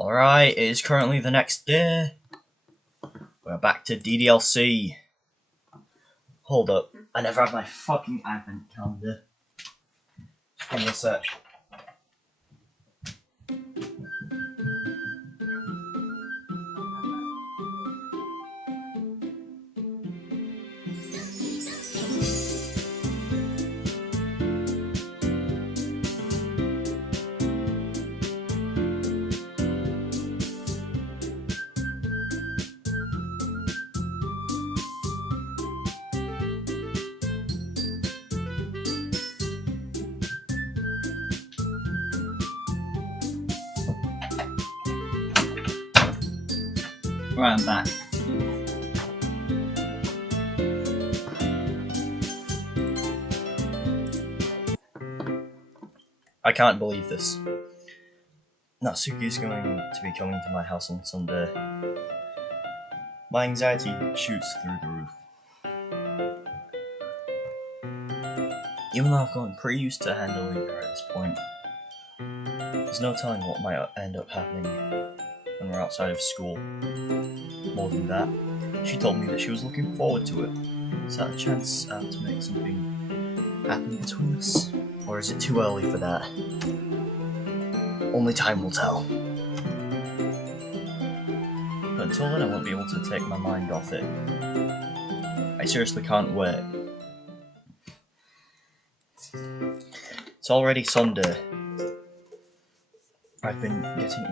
Alright, it is currently the next day. We're back to DDLC. Hold up, I never had my fucking advent calendar. Just give me a sec. Right, I'm back. I can't believe this. Natsuki is going to be coming to my house on Sunday. My anxiety shoots through the roof. Even though I've gotten pretty used to handling her at this point, there's no telling what might end up happening when we're outside of school. More than that, she told me that she was looking forward to it. Is that a chance to make something happen between us? Or is it too early for that? Only time will tell. But until then, I won't be able to take my mind off it. I seriously can't wait. It's already Sunday. I've been getting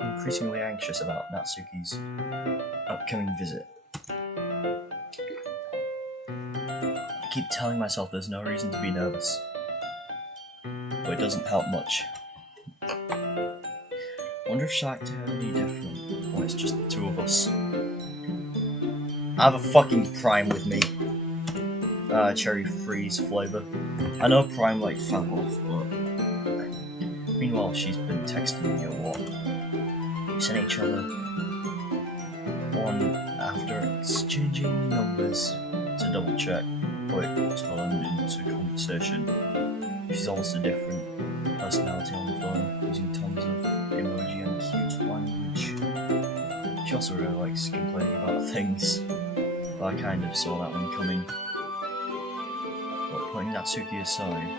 increasingly anxious about Natsuki's upcoming visit. I keep telling myself there's no reason to be nervous, but it doesn't help much. I wonder if she'll act any different when it's just the two of us. I have a fucking Prime with me. Cherry freeze flavour. I know Prime like fab off, but meanwhile she's been texting me a lot. We sent each other one after exchanging numbers to double check, but it turned into conversation. She's also a different personality on the phone, using tons of emoji and cute language. She also really likes complaining about things, but I kind of saw that one coming. But putting Natsuki aside,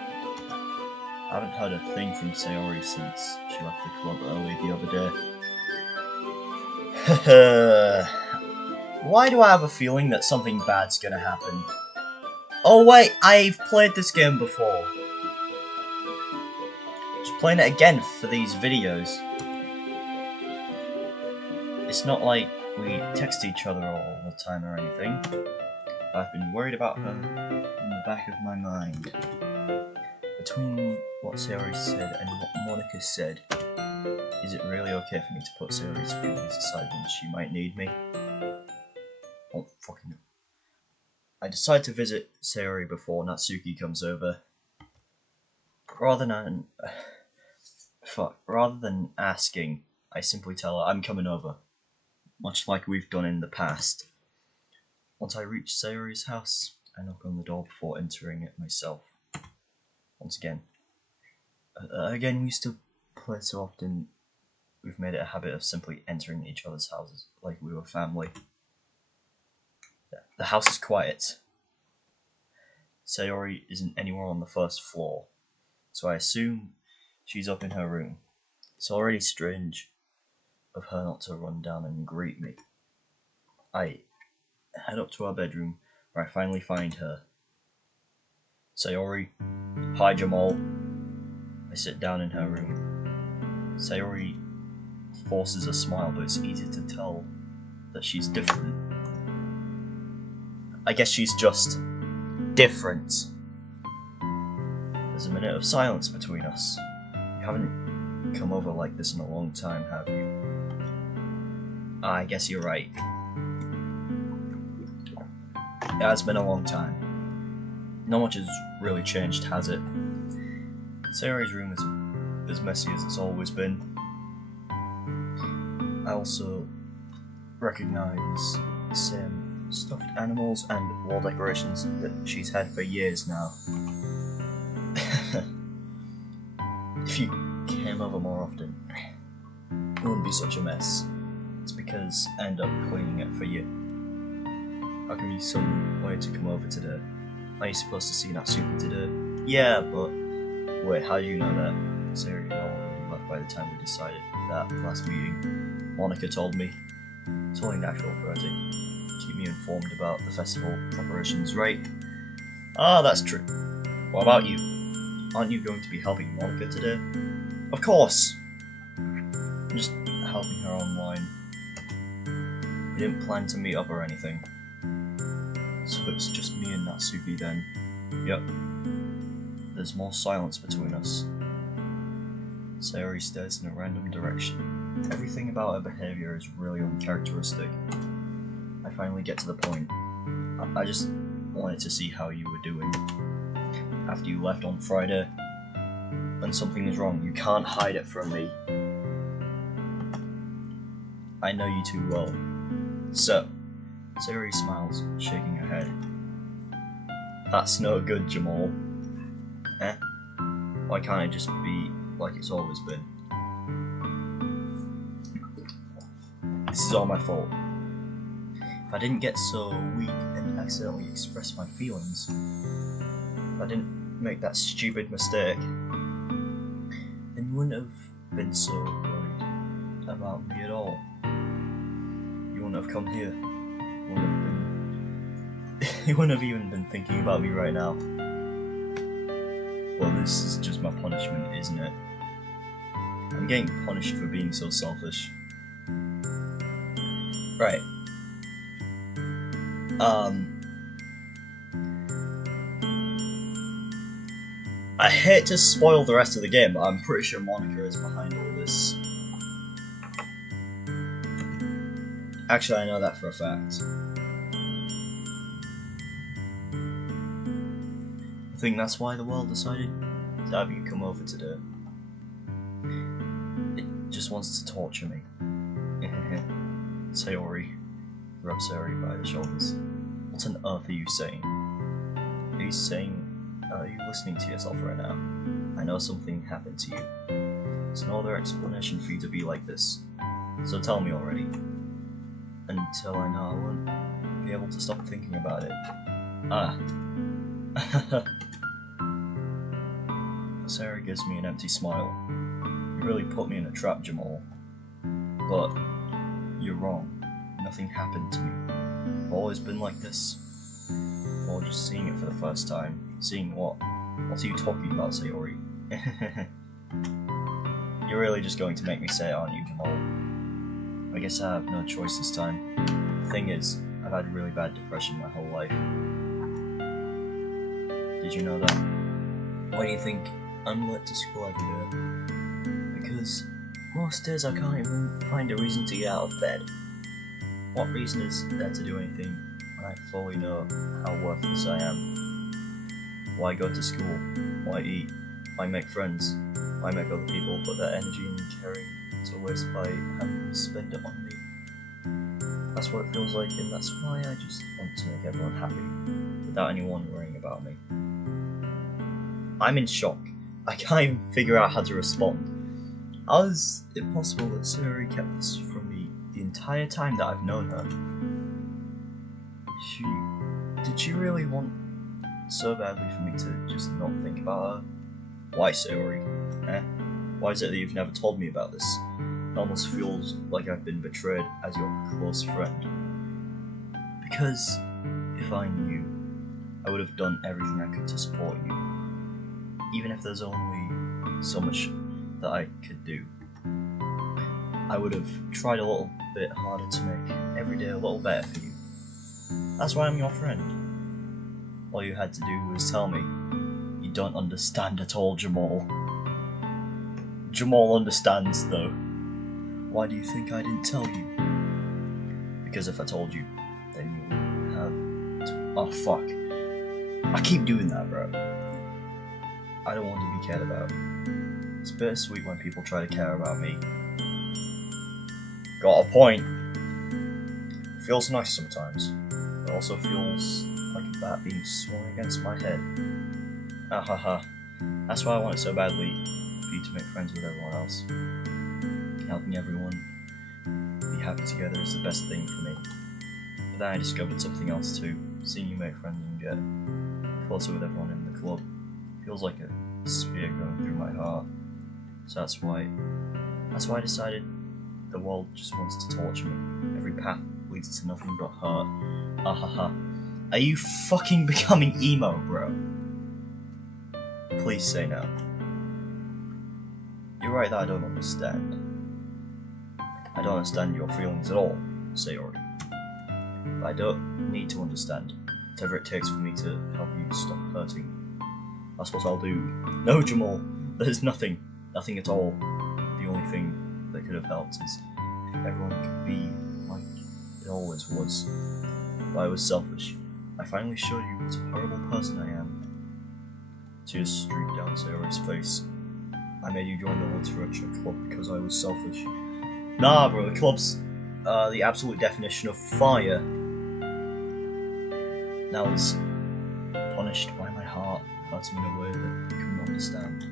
I haven't heard a thing from Sayori since she left the club early the other day. Why do I have a feeling that something bad's gonna happen? Oh wait, I've played this game before. Just playing it again for these videos. It's not like we text each other all the time or anything. I've been worried about her in the back of my mind. Between what Sayori said and what Monica said, is it really okay for me to put Sayori's feelings aside when she might need me? Oh, fucking no. I decide to visit Sayori before Natsuki comes over. Rather than asking, I simply tell her I'm coming over, much like we've done in the past. Once I reach Sayori's house, I knock on the door before entering it myself. Once again. Again, we used to play so often, we've made it a habit of simply entering each other's houses like we were family. The house is quiet. Sayori isn't anywhere on the first floor, so I assume she's up in her room. It's already strange of her not to run down and greet me. I head up to her bedroom, where I finally find her. Sayori, hi Jamal. I sit down in her room. Sayori forces a smile, but it's easy to tell that she's different. I guess she's just different. There's a minute of silence between us. You haven't come over like this in a long time, have you? I guess you're right. Yeah, it's been a long time. Not much has really changed, has it? Sayori's room is as messy as it's always been. I also recognize the same stuffed animals and wall decorations that she's had for years now. If you came over more often, it wouldn't be such a mess. It's because I end up cleaning it for you. How come you suddenly wanted to come over today? Are you supposed to see Natsuki today? Yeah, but wait, how do you know that? Sayori had already left by the time we decided that last meeting. Monica told me. It's only natural for her to keep me informed about the festival preparations, right? Ah, that's true. What about you? Aren't you going to be helping Monica today? Of course! I'm just helping her online. We didn't plan to meet up or anything. So it's just me and Natsuki then. Yep. There's more silence between us. Sayori stares in a random direction. Everything about her behaviour is really uncharacteristic. I finally get to the point. I just wanted to see how you were doing. After you left on Friday, and something is wrong, you can't hide it from me. I know you too well. So, Sayori smiles, shaking her head. That's no good, Jamal. Eh? Why can't it just be like it's always been? This is all my fault. If I didn't get so weak and accidentally express my feelings, if I didn't make that stupid mistake, then you wouldn't have been so worried about me at all. You wouldn't have come here. You wouldn't have even been thinking about me right now. Well, this is just my punishment, isn't it? I'm getting punished for being so selfish. Right. I hate to spoil the rest of the game, but I'm pretty sure Monica is behind all this. Actually, I know that for a fact. I think that's why the world decided to have you come over today. It just wants to torture me. Sayori rubs Sayori by the shoulders. What on earth are you saying? Are you listening to yourself right now? I know something happened to you. There's no other explanation for you to be like this. So tell me already. Until I know, I won't be able to stop thinking about it. Ah. Sayori gives me an empty smile. You really put me in a trap, Jamal. But you're wrong. Nothing happened to me. I've always been like this. Or just seeing it for the first time. Seeing what? What are you talking about, Sayori? You're really just going to make me say it, aren't you, Jamal? I guess I have no choice this time. The thing is, I've had really bad depression my whole life. Did you know that? Why do you think I'm late to school every day? Because most days I can't even find a reason to get out of bed. What reason is there to do anything when I fully know how worthless I am? Why go to school? Why eat? Why make friends? Why make other people put their energy and caring to waste by having them spend it on me? That's what it feels like, and that's why I just want to make everyone happy, without anyone worrying about me. I'm in shock. I can't even figure out how to respond. How is it possible that Sayori kept this from me the entire time that I've known her? Did she really want so badly for me to just not think about her? Why, Sayori? Why is it that you've never told me about this? It almost feels like I've been betrayed as your close friend. Because if I knew, I would have done everything I could to support you. Even if there's only so much that I could do. I would have tried a little bit harder to make every day a little better for you. That's why I'm your friend. All you had to do was tell me. You don't understand at all, Jamal. Jamal understands, though. Why do you think I didn't tell you? Because if I told you, then you would have to... Oh, fuck. I keep doing that, bro. I don't want to be cared about. It's bittersweet when people try to care about me. Got a point. It feels nice sometimes. It also feels like a bat being swung against my head. Ahaha. That's why I want it so badly for you to make friends with everyone else. helping everyone be happy together is the best thing for me. But then I discovered something else too. Seeing you make friends and get closer with everyone in the club feels like a spear going through my heart. So that's why I decided the world just wants to torture me. Every path leads to nothing but hurt. Ahaha. Are you fucking becoming emo, bro? Please say no. You're right that I don't understand. I don't understand your feelings at all, Sayori. But I don't need to understand. Whatever it takes for me to help you stop hurting. That's what I'll do. No, Jamal, there's nothing at all. The only thing that could have helped is if everyone could be like it always was. But I was selfish. I finally showed you what a horrible person I am. Tears streaked down Sayori's face. I made you join the literature club because I was selfish. Nah, bro, the club's the absolute definition of fire. Now it's punished by my heart, hurting in a way that you couldn't understand.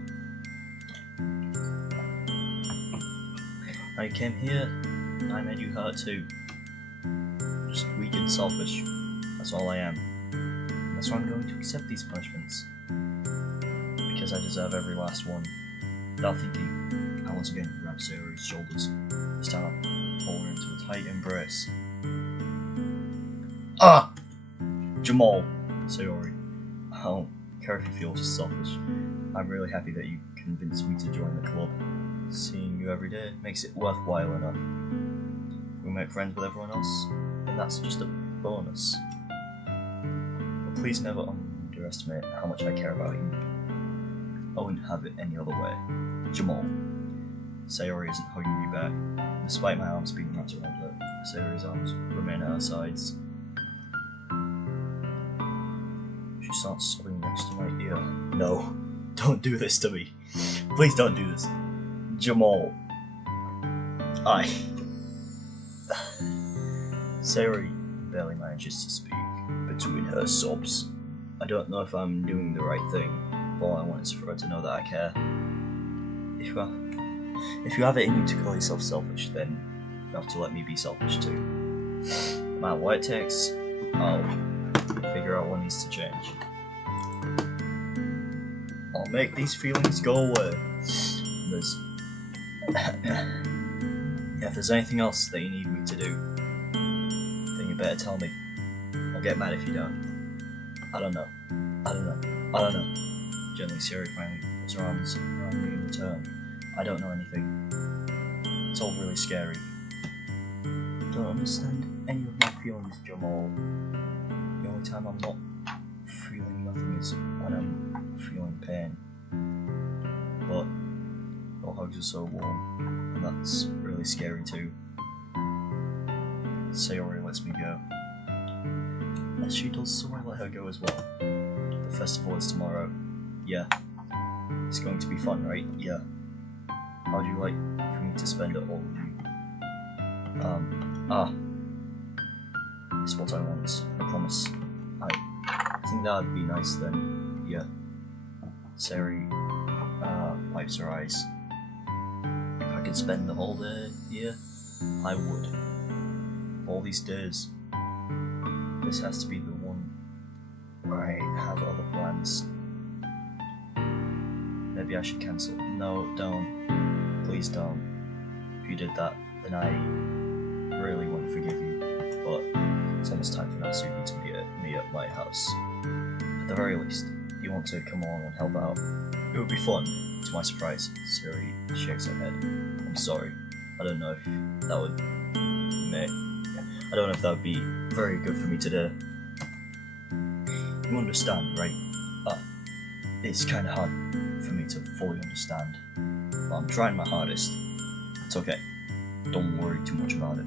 I came here, and I made you hurt too. Just weak and selfish. That's all I am. And that's why I'm going to accept these punishments. Because I deserve every last one. Without thinking, I once again grabbed Sayori's shoulders. This time I pulled her into a tight embrace. Ah! Jamal! Sayori. I don't care if you feel just selfish. I'm really happy that you convinced me to join the club. Seeing you every day makes it worthwhile enough. If we make friends with everyone else, then that's just a bonus. But please never underestimate how much I care about you. I wouldn't have it any other way. Jamal. Sayori isn't hugging me back. Despite my arms being wrapped around her, Sayori's arms remain at her sides. She starts sobbing next to my ear. No, don't do this to me. Please don't do this. Jamal. Sayori barely manages to speak between her sobs. I don't know if I'm doing the right thing, but all I want is for her to know that I care. If you have it in you to call yourself selfish, then you have to let me be selfish too. No matter what it takes, I'll figure out what needs to change. I'll make these feelings go away. If there's anything else that you need me to do, then you better tell me. I'll get mad if you don't. I don't know. Gently, Sayori finally puts her arms around me in return. I don't know anything. It's all really scary. I don't understand any of my feelings, Jamal. The only time I'm not feeling nothing is when I'm feeling pain. But your hugs are so warm, and that's really scary too. Sayori lets me go. As she does, so I let her go as well. The festival is tomorrow. Yeah. It's going to be fun, right? Yeah. How'd you like for me to spend it all with you? It's what I want, I promise. I think that'd be nice then, yeah. Sayori wipes her eyes. If I could spend the whole day here, I would. All these days, this has to be the one where I have other plans. Maybe I should cancel. No, don't. Please don't. If you did that, then I really wouldn't forgive you. But it's almost time for Natsuki to meet me at my house. At the very least, you want to come along and help out. It would be fun. To my surprise, Sayori shakes her head. I'm sorry. I don't know if that would be very good for me today. You understand, right? It's kind of hard for me to fully understand. But I'm trying my hardest. It's okay. Don't worry too much about it.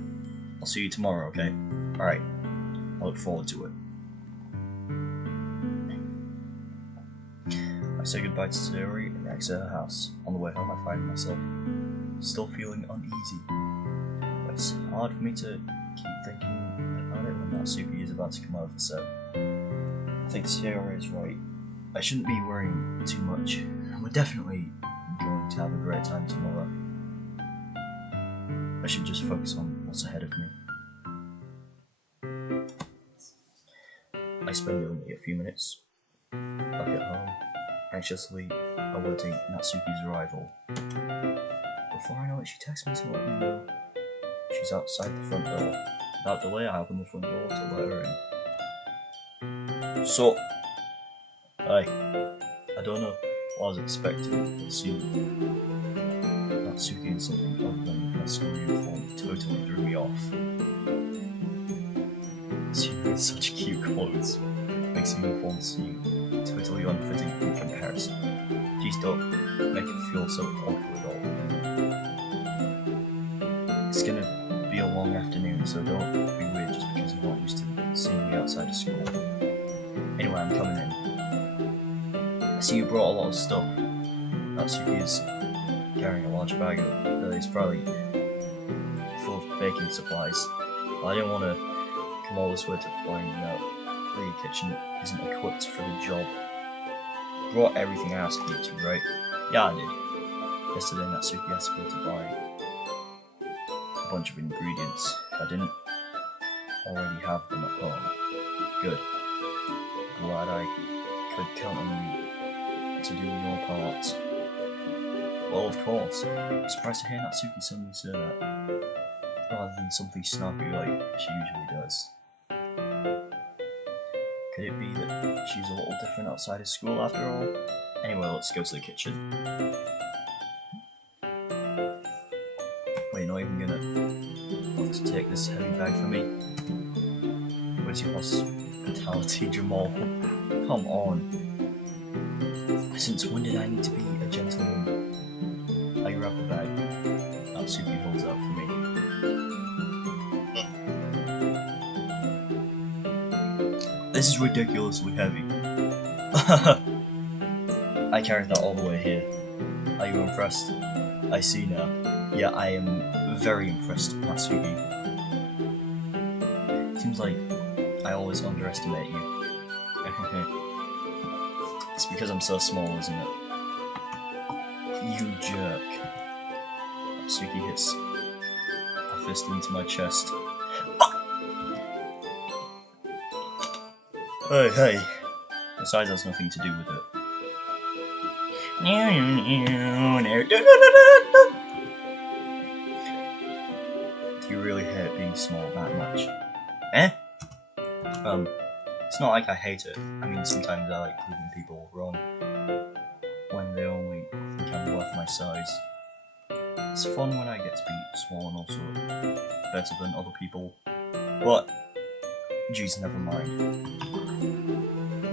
I'll see you tomorrow, okay? Alright. I look forward to it. I say goodbye to Sayori and exit her house. On the way home, I find myself still feeling uneasy. But it's hard for me to keep thinking about it when Natsuki is about to come over, so I think Sayori is right. I shouldn't be worrying too much. We're definitely going to have a great time tomorrow. I should just focus on what's ahead of me. I spend only a few minutes back at home, anxiously awaiting Natsuki's arrival. Before I know it, she texts me to let me know she's outside the front door. Without delay, I open the front door to let her in. So, hi. I don't know what I was expecting to see Natsuki in something other than her school uniform totally threw me off. She wears such cute clothes, makes the uniform seem totally unfitting in comparison. Please don't make it feel so awkward at all. It's gonna be a long afternoon, so don't be weird just because you're not used to seeing me outside of school. Anyway, I'm coming in. I see you brought a lot of stuff. Natsuki is carrying a large bag that is probably full of baking supplies. But I didn't want to come all this way to find out the kitchen isn't equipped for the job. Brought everything I asked you to, right? Yeah, I did. Yesterday Natsuki asked me to buy a bunch of ingredients. I didn't already have them at home. Good. Glad I could count on you to do your part. Well, of course. I'm surprised to hear Natsuki suddenly say that, rather than something snappy like she usually does. Could it be that she's a little different outside of school after all? Anyway, let's go to the kitchen. Wait, you're not even gonna have to take this heavy bag for me? Where's your hospitality, Jamal? Come on. Since when did I need to be a gentleman? I grab the bag Natsuki holds out for me. This is ridiculously heavy. I carried that all the way here. Are you impressed? I see now. Yeah, I am very impressed, Natsuki. Seems like I always underestimate you. It's because I'm so small, isn't it? You jerk. Natsuki hits a fist into my chest. Hey. Besides, that's nothing to do with it. Do you really hate being small that much? Eh? It's not like I hate it. I mean, sometimes I like proving people wrong when they only think I'm worth my size. It's fun when I get to be small and also better than other people. But, geez, never mind.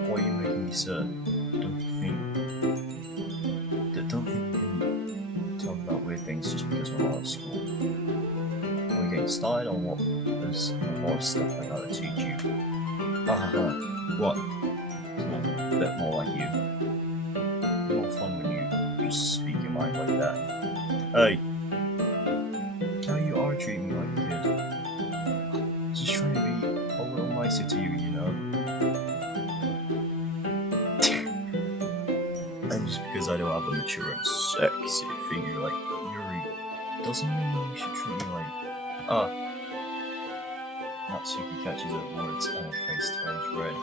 Why are you making me sir? Don't you think you can talk about weird things just because we're not at school? Are we getting started on what? There's a lot of stuff I gotta teach you. What? It's a little bit more like you. More fun when you just speak your mind like that. Hey! Now you are treating me like a kid. Just trying to be a little nicer to you, you know? And just because I don't have a mature and sexy figure like Yuri doesn't mean you should treat me like... Natsuki catches her words and her face turns red.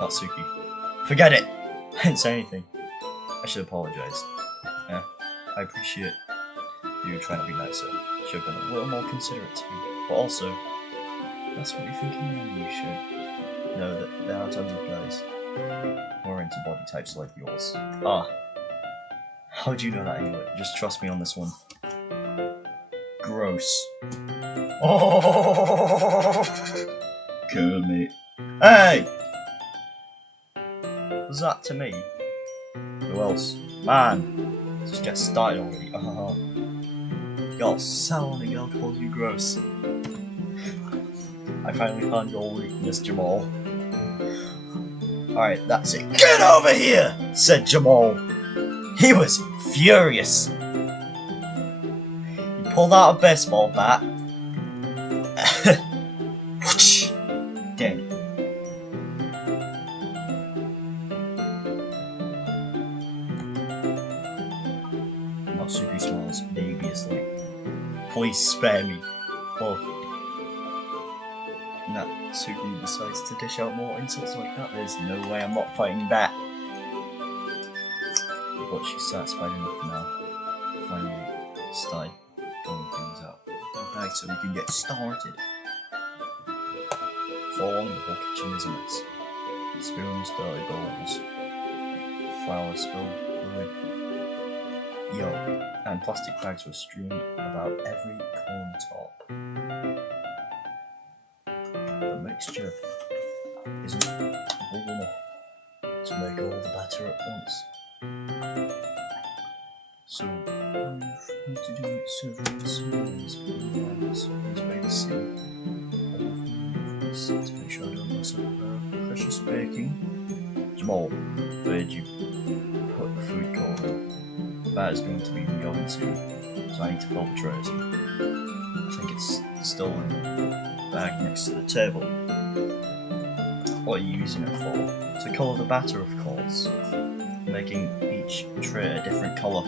Natsuki. Forget it! I didn't say anything. I should apologize. Yeah, I appreciate you trying to be nicer. Should have been a little more considerate to you. But also, that's what you're thinking and you should know that there are tons of guys who are into body types like yours. How do you know that anyway? Just trust me on this one. Gross. Oh! Kill me. Hey! Was that to me? Who else? Man! Just get started already. You're so when a girl calls you gross. I finally found your weakness, Jamal. Alright, that's it. Get over here! Said Jamal. He was furious. He pulled out a baseball bat. Dead. Natsuki smiles babyously. Please spare me. Well, Natsuki decides to dish out more insults like that. There's no way I'm not fighting back. But she's satisfied enough now. Finally started going things out. Okay, so we can get started. For long, the whole kitchen is a mess. Spoons, dirty bowls, flour spilled, fluid, yolk, and plastic bags were strewn about every corner top. The mixture isn't big enough to make all the batter at once. So we've had to do it several ways. Please wait to see all of these to make sure I don't mess up precious baking. Jamal, where did you put the food colour? That is going to be in the oven soon, so I need to fill the trays. I think it's still in the bag next to the table. What are you using it for? To colour the batter, of course. Making each tray a different colour.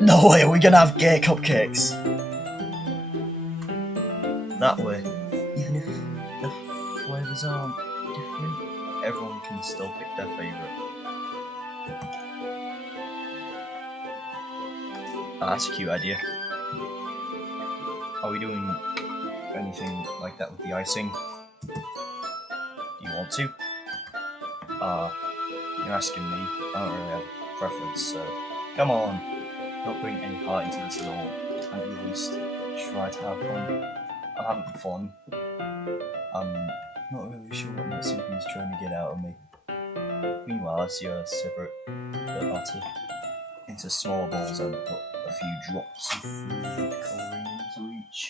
No way, are we gonna have gay cupcakes? That way, even if the flavours aren't different, everyone can still pick their favourite. That's a cute idea. Are we doing anything like that with the icing? Do you want to? You're asking me. I don't really have a preference, so come on. Don't bring any heart into this at all. Can't you at least try to have fun? I'm having fun. I'm not really sure what Natsuki's trying to get out of me. Meanwhile, I see her separate the batter into smaller balls and put a few drops of food colouring into each.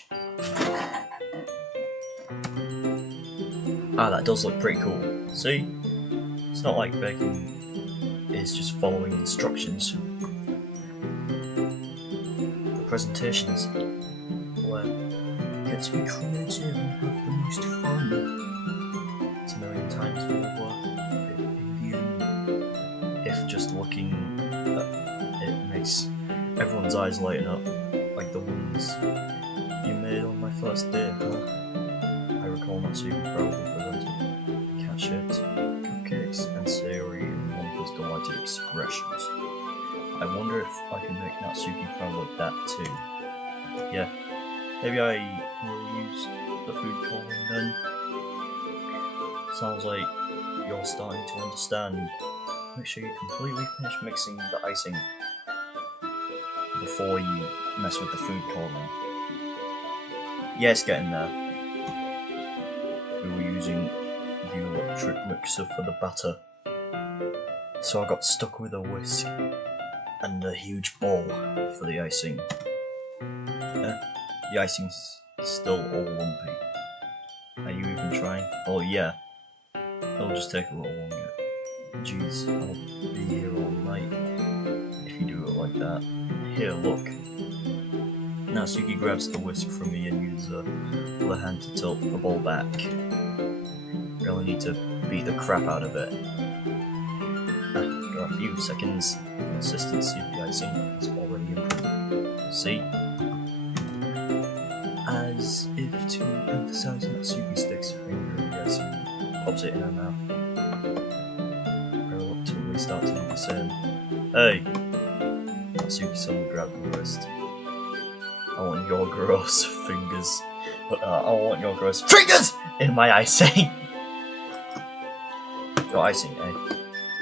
Ah, that does look pretty cool. See? It's not like baking is just following instructions. The presentations where you get to be creative and have the most fun. It's a million times more worth it in the end. If just looking at it makes everyone's eyes lighten up, like the ones you made on my first day, huh? I recall Natsuki proudly presented cat-shaped cupcakes and savoury in one of his delighted expressions. I wonder if I can make Natsuki proud like that too. Yeah, maybe I will use the food colouring then. Sounds like you're starting to understand. Make sure you completely finish mixing the icing before you mess with the food colouring. Yeah, it's getting there. We were using the electric mixer for the batter, so I got stuck with a whisk and a huge bowl for the icing. The icing's still all lumpy. Are you even trying? Oh yeah, it'll just take a little longer. Jeez, I'll be here all night if you do it like that. Here, look. Natsuki grabs the whisk from me and uses her other hand to tilt the bowl back. Really need to beat the crap out of it. After a few seconds, the consistency of the icing is already improved. See? As if to emphasize, Natsuki sticks her finger in the icing and pops it in her mouth. I reluctantly start to do the same. Hey! Natsuki suddenly grabbed my wrist. I want your gross fingers. I want your gross fingers in my icing! Your icing, eh?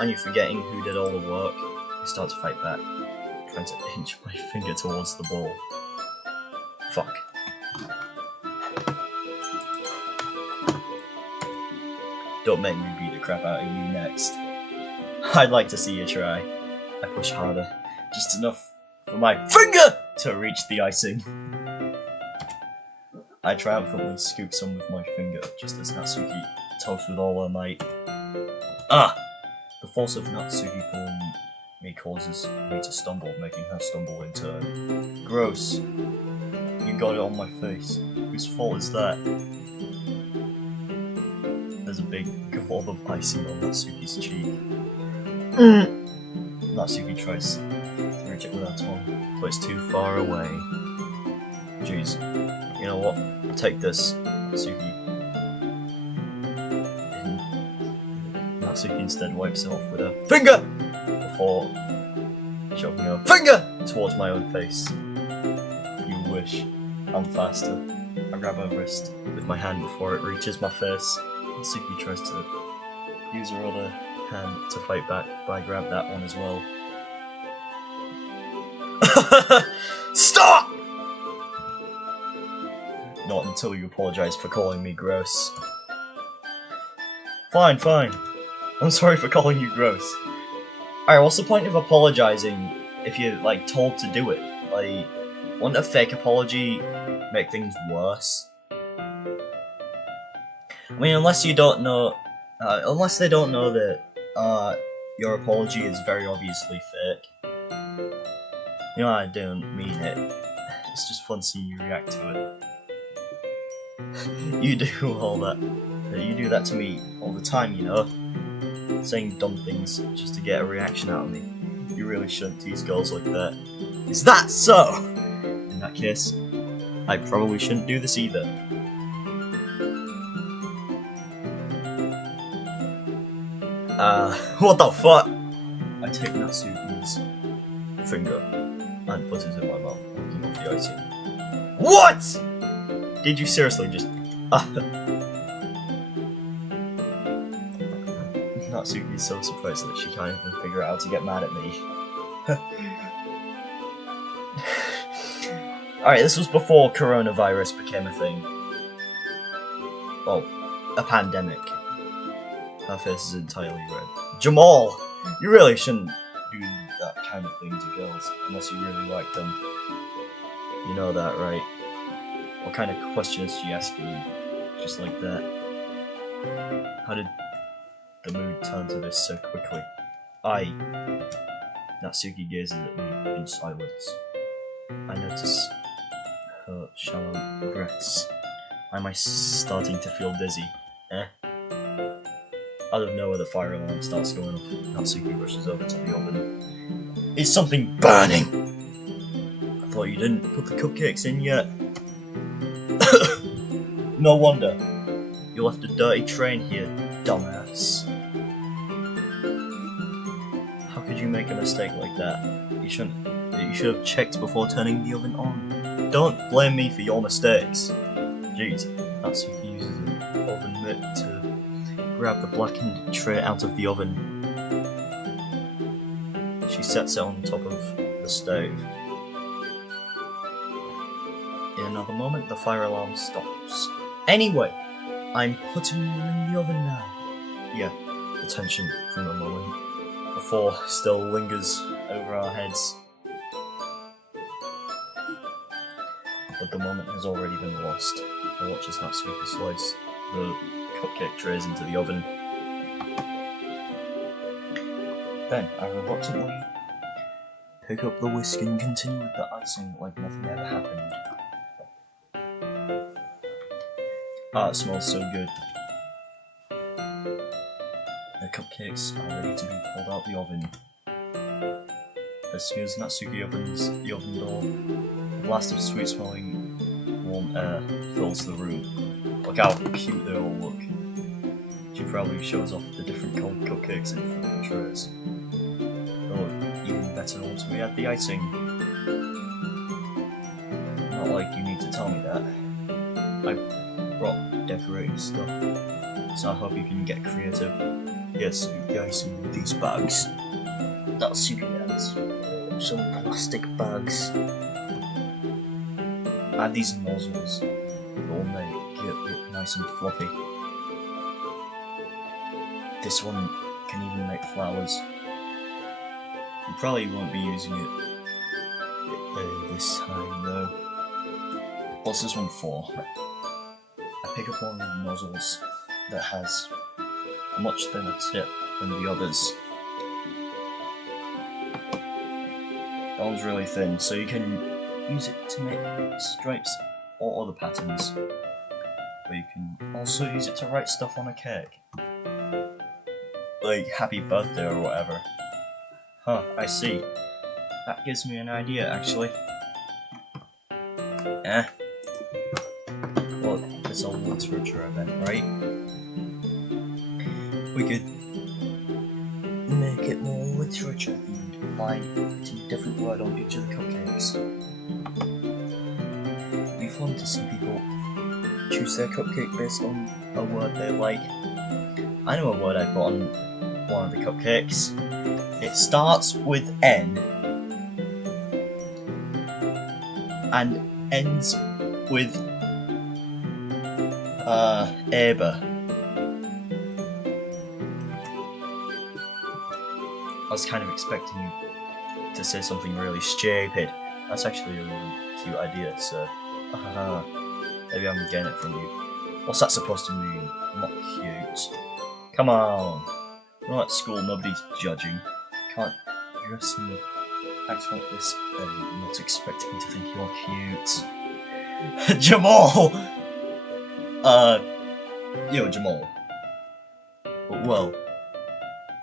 And you're forgetting who did all the work? I start to fight back, trying to inch my finger towards the bowl. Fuck. Don't make me beat the crap out of you next. I'd like to see you try. I push harder, just enough for my finger to reach the icing. I triumphantly scoop some with my finger, just as Natsuki tugs with all her might. Ah! The force of Natsuki pulling me causes me to stumble, making her stumble in turn. Gross. You got it on my face. Whose fault is that? There's a big glob of icing on Natsuki's cheek. Natsuki tries to reach it with her tongue, but it's too far away. Jeez. You know what? Take this, Natsuki. And Natsuki instead wipes it off with a finger before shoving her finger towards my own face. You wish. I'm faster. I grab her wrist with my hand before it reaches my face. Natsuki tries to use her other hand to fight back, but I grab that one as well. Stop! Not until you apologize for calling me gross. Fine, fine. I'm sorry for calling you gross. Alright, what's the point of apologizing if you're, like, told to do it? Like, wouldn't a fake apology make things worse? I mean, unless you don't know... unless they don't know that, your apology is very obviously fake. You know, I don't mean it. It's just fun seeing you react to it. You do all that. You do that to me all the time, you know? Saying dumb things just to get a reaction out of me. You really shouldn't tease girls like that. Is that so? In that case, I probably shouldn't do this either. What the fuck? I take Natsuki's finger and put it in my mouth, looking off the icing. What?! Did you seriously just... Natsuki's so surprised that she can't even figure out how to get mad at me. Alright, this was before coronavirus became a thing. Well, a pandemic. Her face is entirely red. Jamal! You really shouldn't do that kind of thing to girls, unless you really like them. You know that, right? What kind of question is she asking you? Just like that. How did the mood turn to this so quickly? Natsuki gazes at me in silence. I notice her shallow regrets. Am I starting to feel dizzy? Out of nowhere, the fire alarm starts going off. Natsuki rushes over to the oven. Is something burning? I thought you didn't put the cupcakes in yet. No wonder. You left a dirty tray in here, dumbass. How could you make a mistake like that? You should have checked before turning the oven on. Don't blame me for your mistakes. Jeez, Natsuki uses an oven mitt to grab the blackened tray out of the oven. She sets it on top of the stove. In another moment, the fire alarm stops. Anyway, I'm putting them in the oven now. Yeah, the tension from a moment before still lingers over our heads. But the moment has already been lost. I watch as Natsuki slides the cupcake trays into the oven. Then I reluctantly pick up the whisk and continue with the icing like nothing ever happened. Ah, it smells so good. The cupcakes are ready to be pulled out the oven. As soon as Natsuki opens the oven door, a blast of sweet-smelling warm air fills the room. Look how cute they all look. She proudly shows off the different coloured cupcakes in front of the trays. They look even better once we add the icing. Not like you need to tell me that. I brought decorating stuff, so I hope you can get creative. Yes, the icing with these bags. That's super nice. Some plastic bags. Add these nozzles. They'll make it look nice and floppy. This one can even make flowers. You probably won't be using it this time though. What's this one for? I pick up one of the nozzles that has a much thinner tip than the others. That one's really thin, so you can use it to make stripes or other patterns. Or you can also use it to write stuff on a cake. Like happy birthday or whatever. Huh, I see. That gives me an idea actually. Eh? Well, it's a literature event, right? We could make it more literature themed by putting a different word on each of the cupcakes. It'd be fun to see people choose their cupcake based on a word they like. I know a word I put on one of the cupcakes. It starts with N and ends with Aber. I was kind of expecting you to say something really stupid. That's actually a really cute idea, so maybe I'm getting it from you. What's that supposed to mean? Not cute. Come on. We're not at school, nobody's judging. Can't dress and act like this and not expecting me to think you're cute. Jamal! Yo, Jamal. Well,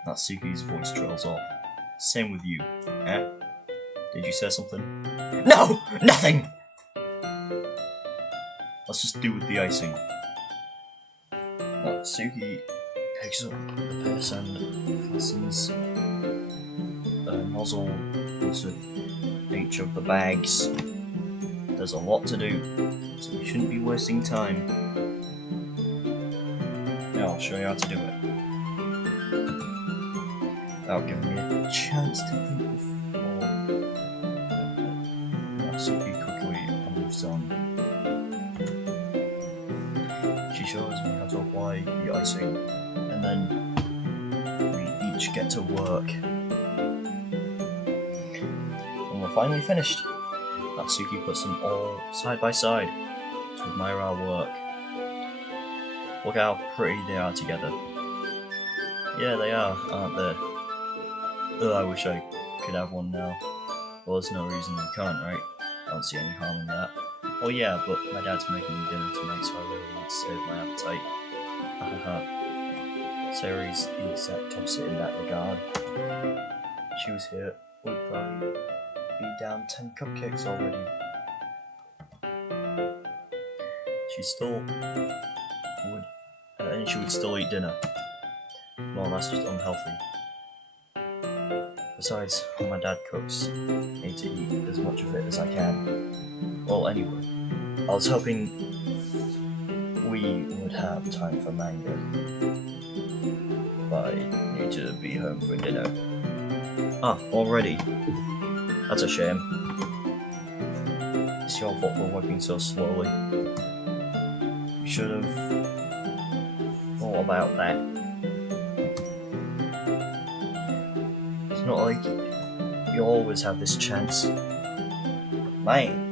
Natsuki's voice trails off. Same with you, eh? Did you say something? No! Nothing! Let's just do with the icing. Natsuki picks up the pace and fastens a nozzle into each of the bags. There's a lot to do, so we shouldn't be wasting time. Now I'll show you how to do it. Without giving me a chance to think before Natsuki quickly moves on. She shows me how to apply the icing, and then we each get to work. When we're finally finished, Natsuki puts them all side by side to admire our work. Look how pretty they are together. Yeah, they are, aren't they? I wish I could have one now. Well, there's no reason you can't, right? I don't see any harm in that. Oh yeah, but my dad's making me dinner tonight, so I really need to save my appetite. Haha. Sayori's the exact opposite in that regard. If she was here, we'd probably be down 10 cupcakes already. She still would, and she would still eat dinner. Well, that's just unhealthy. Besides, when my dad cooks, I need to eat as much of it as I can. Well, anyway, I was hoping we would have time for manga, but I need to be home for dinner. Ah, already? That's a shame. It's your fault for working so slowly. You should have thought about that. It's not like you always have this chance. Mine.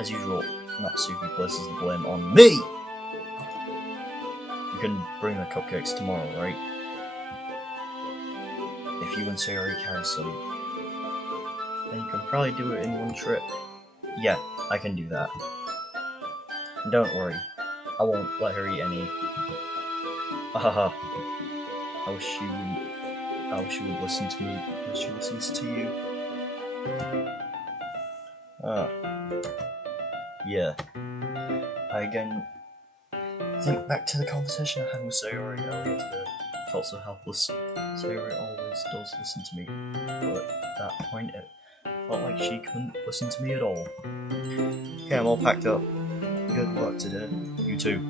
As usual, Natsuki places the blame on me! You can bring the cupcakes tomorrow, right? If you and Sayori carry some, then you can probably do it in one trip. Yeah, I can do that. And don't worry, I won't let her eat any. Ahaha. I wish she would listen to me as she listens to you. Yeah. I again think back to the conversation I had with Sayori earlier today. I felt so helpless. Sayori always does listen to me, but at that point it felt like she couldn't listen to me at all. Okay, I'm all packed up. Good work today. You too.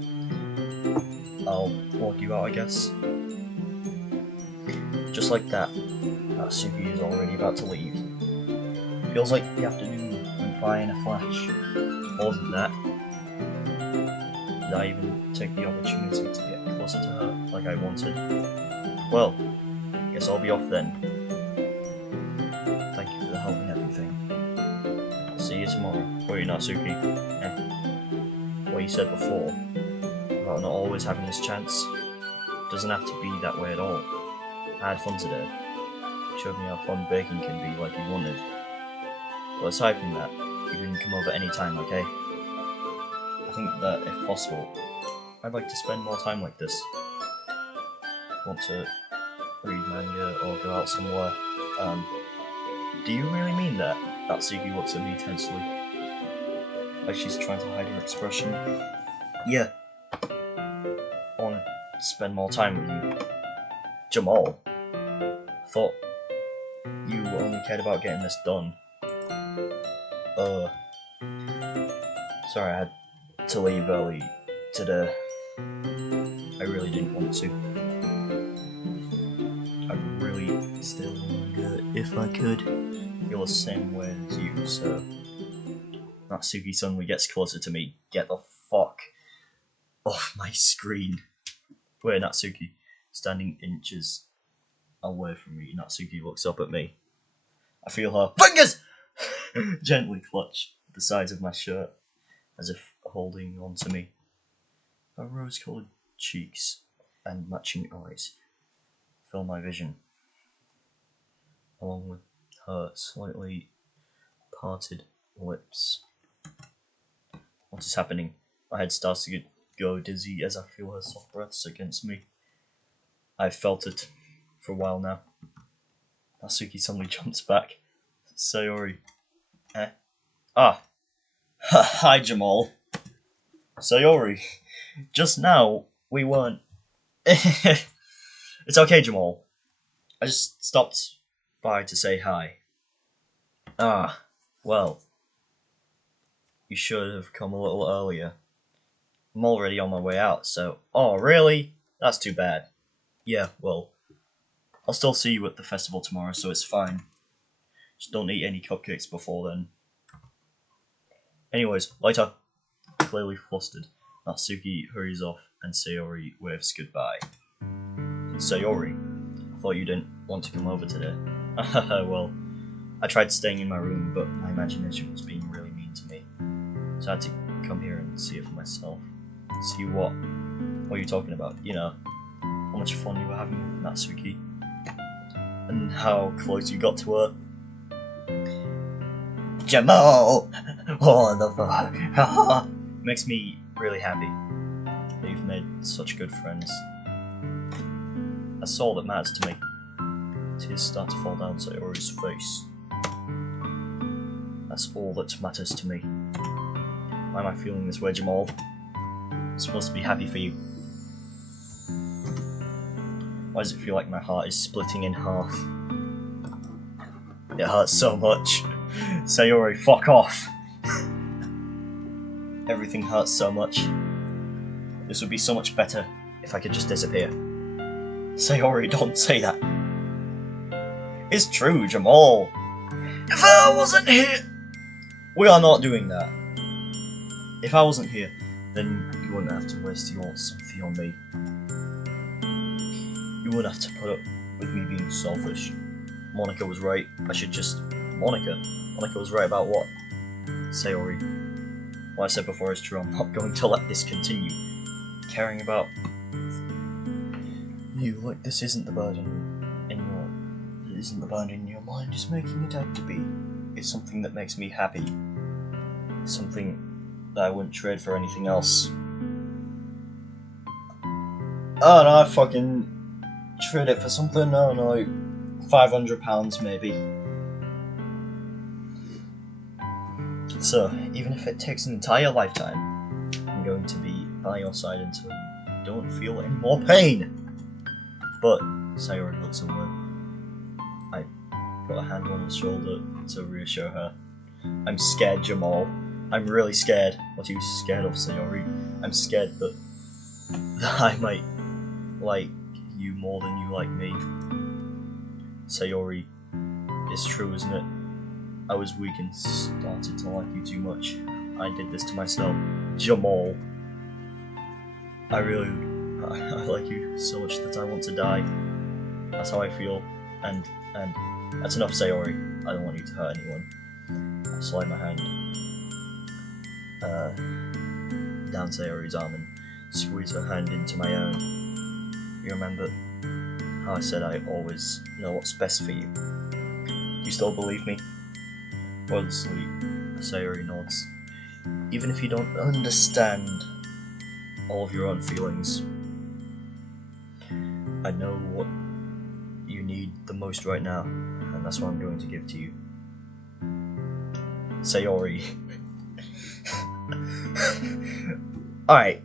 I'll walk you out, I guess. Just like that, Natsuki is already about to leave. Feels like the afternoon went by in a flash. More than that, did I even take the opportunity to get closer to her like I wanted? Well, guess I'll be off then. Thank you for the help and everything. I'll see you tomorrow. Wait, Natsuki. What you said before, about not always having this chance, doesn't have to be that way at all. I had fun today. You showed me how fun baking can be like you wanted. But aside from that, you can come over any time, okay? I think that, if possible, I'd like to spend more time like this. Want to read manga or go out somewhere. Do you really mean that? Natsuki looks at me tensely, like she's trying to hide her expression. Yeah, I want to spend more time with you. Jamal, thought you only cared about getting this done. Sorry I had to leave early today. I really didn't want to. I really still wonder if I could feel the same way as you, so Natsuki suddenly gets closer to me. Get the fuck off my screen. Wait, Natsuki, standing inches away from me, Natsuki looks up at me. I feel her fingers gently clutch the sides of my shirt, as if holding on to me. Her rose-coloured cheeks and matching eyes fill my vision, along with her slightly parted lips. What is happening? My head starts to go dizzy as I feel her soft breaths against me. I've felt it for a while now. Natsuki suddenly jumps back. Sayori. Ah. Hi, Jamal. Sayori. Just now, we weren't... It's okay, Jamal. I just stopped by to say hi. Ah, well. You should have come a little earlier. I'm already on my way out, so... Oh, really? That's too bad. Yeah, well... I'll still see you at the festival tomorrow, so it's fine. Just don't eat any cupcakes before then. Anyways, later. Clearly flustered, Natsuki hurries off and Sayori waves goodbye. Sayori, I thought you didn't want to come over today. Well, I tried staying in my room, but my imagination was being really mean to me. So I had to come here and see it for myself. See what? What are you talking about? You know, how much fun you were having with Natsuki. And how close you got to her. Jamal! What the fuck? Makes me really happy that you've made such good friends. That's all that matters to me. Tears start to fall down Sayori's face. That's all that matters to me. Why am I feeling this way, Jamal? I'm supposed to be happy for you. Why does it feel like my heart is splitting in half? It hurts so much. Sayori, fuck off. Everything hurts so much. This would be so much better if I could just disappear. Sayori, don't say that. It's true, Jamal. If I wasn't here... We are not doing that. If I wasn't here, then you wouldn't have to waste your sympathy on me. You wouldn't have to put up with me being selfish. Monica was right. I should just... Monica was right about what? Sayori. What I said before is true. I'm not going to let this continue. Caring about you like this isn't the burden anymore. It isn't the burden in your mind. It's making it out to be. It's something that makes me happy. It's something that I wouldn't trade for anything else. Oh no, I fucking trade it for something. I don't know, like £500 maybe. So, even if it takes an entire lifetime, I'm going to be by your side until you don't feel any more pain. But Sayori looks away. I put a hand on her shoulder to reassure her. I'm scared, Jamal. I'm really scared. What are you scared of, Sayori? I'm scared that I might like you more than you like me. Sayori, it's true, isn't it? I was weak and started to like you too much. I did this to myself. Jamal. I like you so much that I want to die. That's how I feel. And that's enough, Sayori. I don't want you to hurt anyone. I slide my hand down Sayori's arm and squeeze her hand into my own. You remember how I said I always know what's best for you? Do you still believe me? Wordlessly, Sayori nods. Even if you don't understand all of your own feelings, I know what you need the most right now, and that's what I'm going to give to you. Sayori. Alright,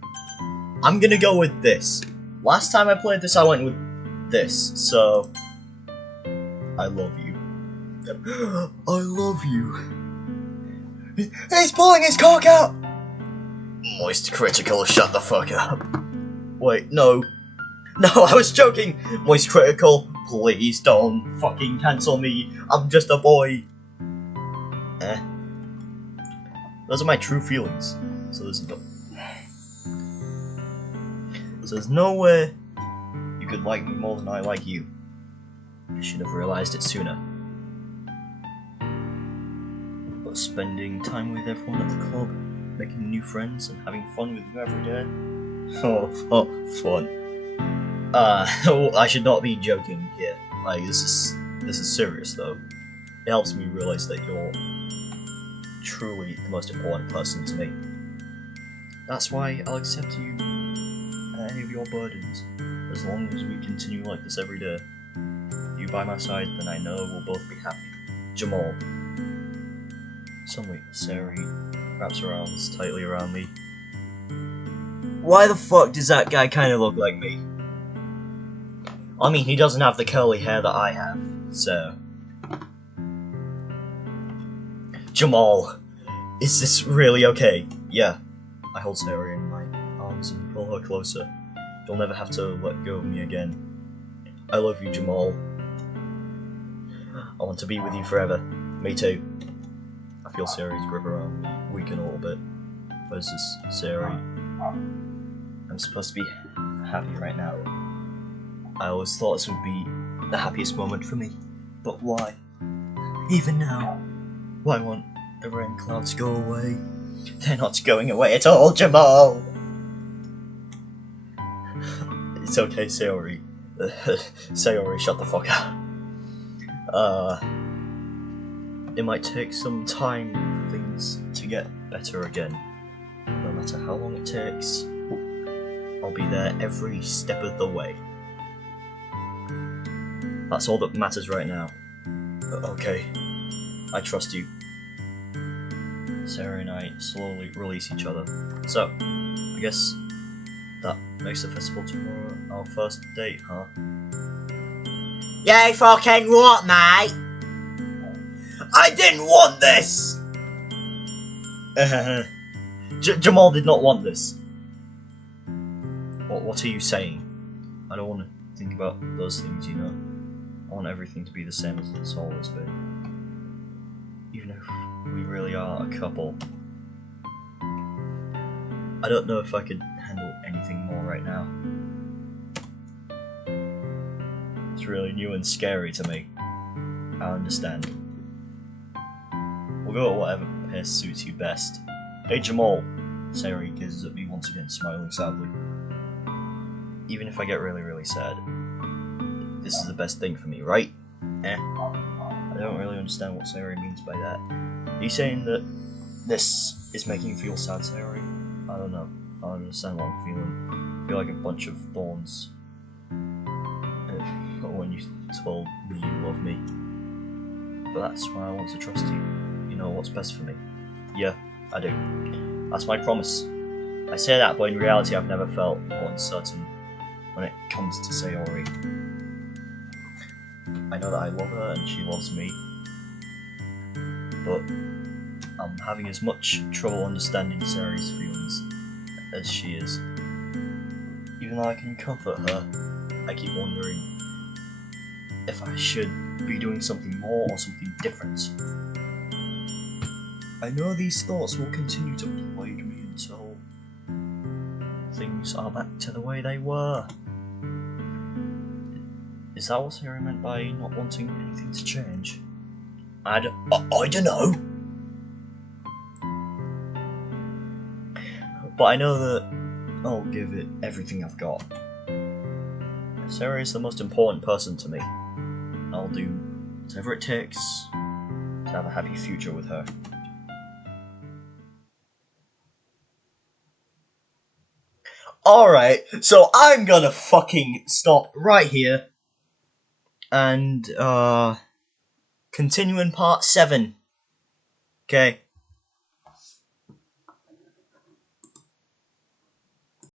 I'm gonna go with this. Last time I played this, I went with this, so... I love you. I love you. He's pulling his cock out! Moist Critical, shut the fuck up. Wait, no. No, I was joking! Moist Critical, please don't fucking cancel me. I'm just a boy. Those are my true feelings. So there's no way you could like me more than I like you. I should have realized it sooner. But spending time with everyone at the club, making new friends, and having fun with you every day. Oh, fun. I should not be joking here. Like, this is serious though. It helps me realize that you're truly the most important person to me. That's why I'll accept you and any of your burdens, as long as we continue like this every day. You by my side, then I know we'll both be happy. Jamal. Suddenly, Sayori wraps her arms tightly around me. Why the fuck does that guy kinda look like me? I mean, he doesn't have the curly hair that I have, so... Jamal, is this really okay? Yeah. I hold Sayori in my arms and pull her closer. You'll never have to let go of me again. I love you, Jamal. I want to be with you forever. Me too. I feel Sayori's grip around me weaken a little bit. Where's this, Sayori? I'm supposed to be happy right now. I always thought this would be the happiest moment for me. But why? Even now? Why won't the rain clouds go away? They're not going away at all, Jamal! It's okay, Sayori. Sayori, shut the fuck up. It might take some time for things to get better again. No matter how long it takes, I'll be there every step of the way. That's all that matters right now. Okay, I trust you. Sarah and I slowly release each other. So, I guess that makes the festival tomorrow our first date, huh? Yay fucking what, mate? I didn't want this! Jamal did not want this. What are you saying? I don't want to think about those things, you know. I want everything to be the same as it's always been. Even if we really are a couple. I don't know if I could handle anything more right now. It's really new and scary to me. I understand. We'll go at whatever pace suits you best. Hey Jamal! Sayori gazes at me once again, smiling sadly. Even if I get really sad, this is the best thing for me, right? I don't really understand what Sayori means by that. Are you saying that this is making you feel sad, Sayori? I don't know. I don't understand what I'm feeling. I feel like a bunch of thorns. When you told me you love me. But that's why I want to trust you. You know what's best for me. Yeah, I do. That's my promise. I say that, but in reality I've never felt more uncertain when it comes to Sayori. I know that I love her and she loves me, but I'm having as much trouble understanding Sayori's feelings as she is. Even though I can comfort her, I keep wondering if I should be doing something more or something different. I know these thoughts will continue to plague me until things are back to the way they were. Is that what Sayori meant by not wanting anything to change? I don't know. But I know that I'll give it everything I've got. Sayori is the most important person to me. I'll do whatever it takes to have a happy future with her. Alright, so I'm gonna fucking stop right here and continue in part 7. Okay.